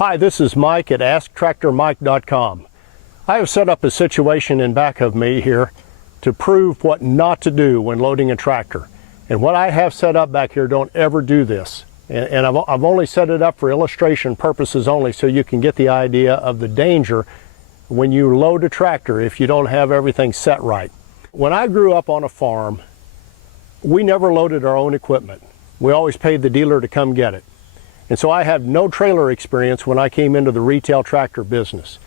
Hi, this is Mike at AskTractorMike.com. I have set up a situation in back of me here to prove what not to do when loading a tractor. And what I have set up back here, don't ever do this. And I've only set it up for illustration purposes only, so you can get the idea of the danger when you load a tractor if you don't have everything set right. When I grew up on a farm, we never loaded our own equipment. We always paid the dealer to come get it. And so I had no trailer experience when I came into the retail tractor business.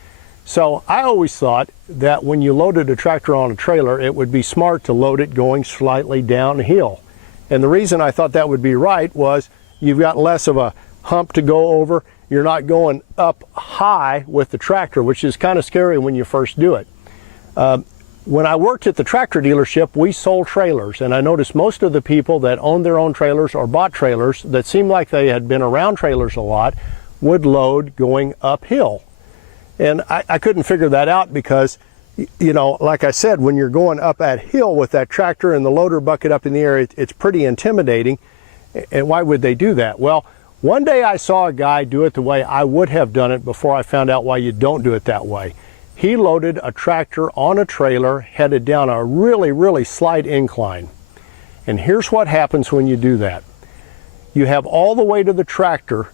So I always thought that when you loaded a tractor on a trailer, it would be smart to load it going slightly downhill. And the reason I thought that would be right was you've got less of a hump to go over. You're not going up high with the tractor, which is kind of scary when you first do it. When I worked at the tractor dealership, we sold trailers, and I noticed most of the people that owned their own trailers or bought trailers that seemed like they had been around trailers a lot would load going uphill. And I couldn't figure that out because, you know, like I said, when you're going up that hill with that tractor and the loader bucket up in the air, it's pretty intimidating. And why would they do that? Well, one day I saw a guy do it the way I would have done it before I found out why you don't do it that way. He loaded a tractor on a trailer headed down a really slight incline. And here's what happens when you do that. You have all the weight of the tractor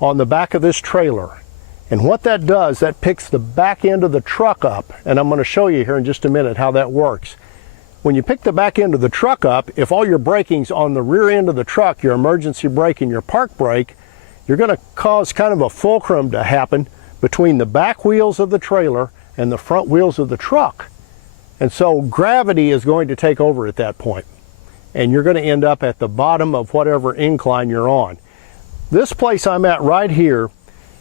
on the back of this trailer. And what that does, that picks the back end of the truck up. And I'm going to show you here in just a minute how that works. When you pick the back end of the truck up, if all your braking's on the rear end of the truck, your emergency brake and your park brake, you're going to cause kind of a fulcrum to happen between the back wheels of the trailer and the front wheels of the truck. And so gravity is going to take over at that point. And you're going to end up at the bottom of whatever incline you're on. This place I'm at right here,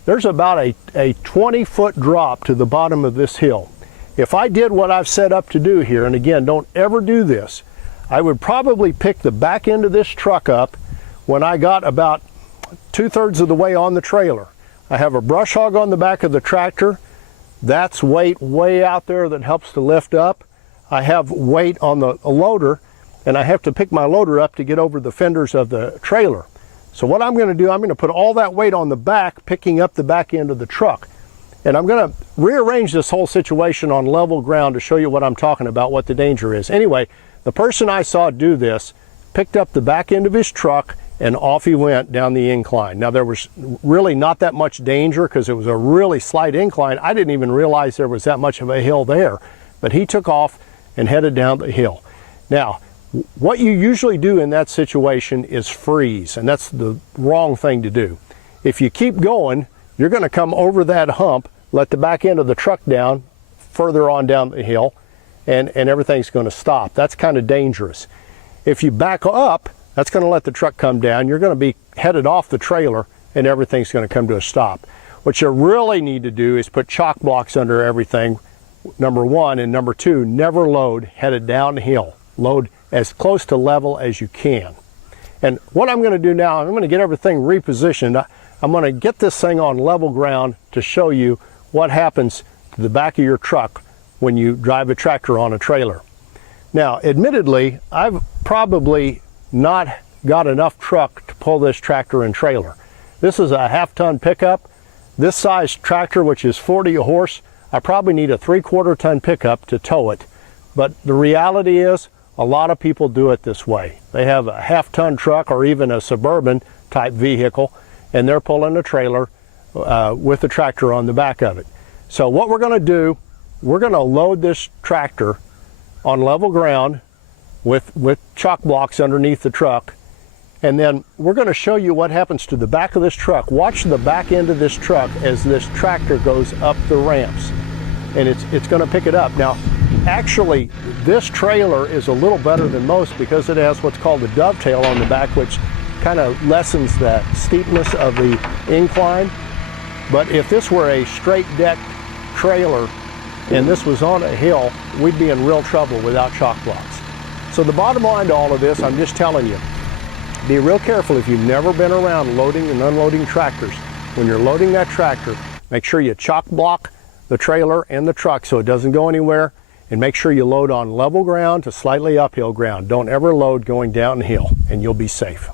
there's about a 20-foot drop to the bottom of this hill. If I did what I've set up to do here, and again, don't ever do this, I would probably pick the back end of this truck up when I got about 2/3 of the way on the trailer. I have a brush hog on the back of the tractor. That's weight way out there that helps to lift up. I have weight on the loader, and I have to pick my loader up to get over the fenders of the trailer. So what I'm going to do, I'm going to put all that weight on the back, picking up the back end of the truck. And I'm going to rearrange this whole situation on level ground to show you what I'm talking about, what the danger is. Anyway, the person I saw do this picked up the back end of his truck, and off he went down the incline. Now there was really not that much danger because it was a really slight incline. I didn't even realize there was that much of a hill there, but he took off and headed down the hill. Now, what you usually do in that situation is freeze, and that's the wrong thing to do. If you keep going, you're going to come over that hump, let the back end of the truck down further on down the hill, and everything's going to stop. That's kind of dangerous. If you back up, that's going to let the truck come down. You're going to be headed off the trailer and everything's going to come to a stop. What you really need to do is put chock blocks under everything, number one, and number two, never load headed downhill. Load as close to level as you can. And what I'm going to do now, I'm going to get everything repositioned. I'm going to get this thing on level ground to show you what happens to the back of your truck when you drive a tractor on a trailer. Now, admittedly, I've probably not got enough truck to pull this tractor and trailer. This is a half-ton pickup. This size tractor, which is 40 horse, I probably need a 3/4 ton pickup to tow it. But the reality is, a lot of people do it this way. They have a half-ton truck or even a suburban type vehicle, and they're pulling a trailer with a tractor on the back of it. So what we're going to do, we're going to load this tractor on level ground with chock blocks underneath the truck, and then we're going to show you what happens to the back of this truck. Watch the back end of this truck as this tractor goes up the ramps, and it's going to pick it up. Now, actually, this trailer is a little better than most because it has what's called a dovetail on the back, which kind of lessens the steepness of the incline. But if this were a straight deck trailer and this was on a hill, we'd be in real trouble without chock blocks. So the bottom line to all of this, I'm just telling you, be real careful if you've never been around loading and unloading tractors. When you're loading that tractor, make sure you chock block the trailer and the truck so it doesn't go anywhere, and make sure you load on level ground to slightly uphill ground. Don't ever load going downhill, and you'll be safe.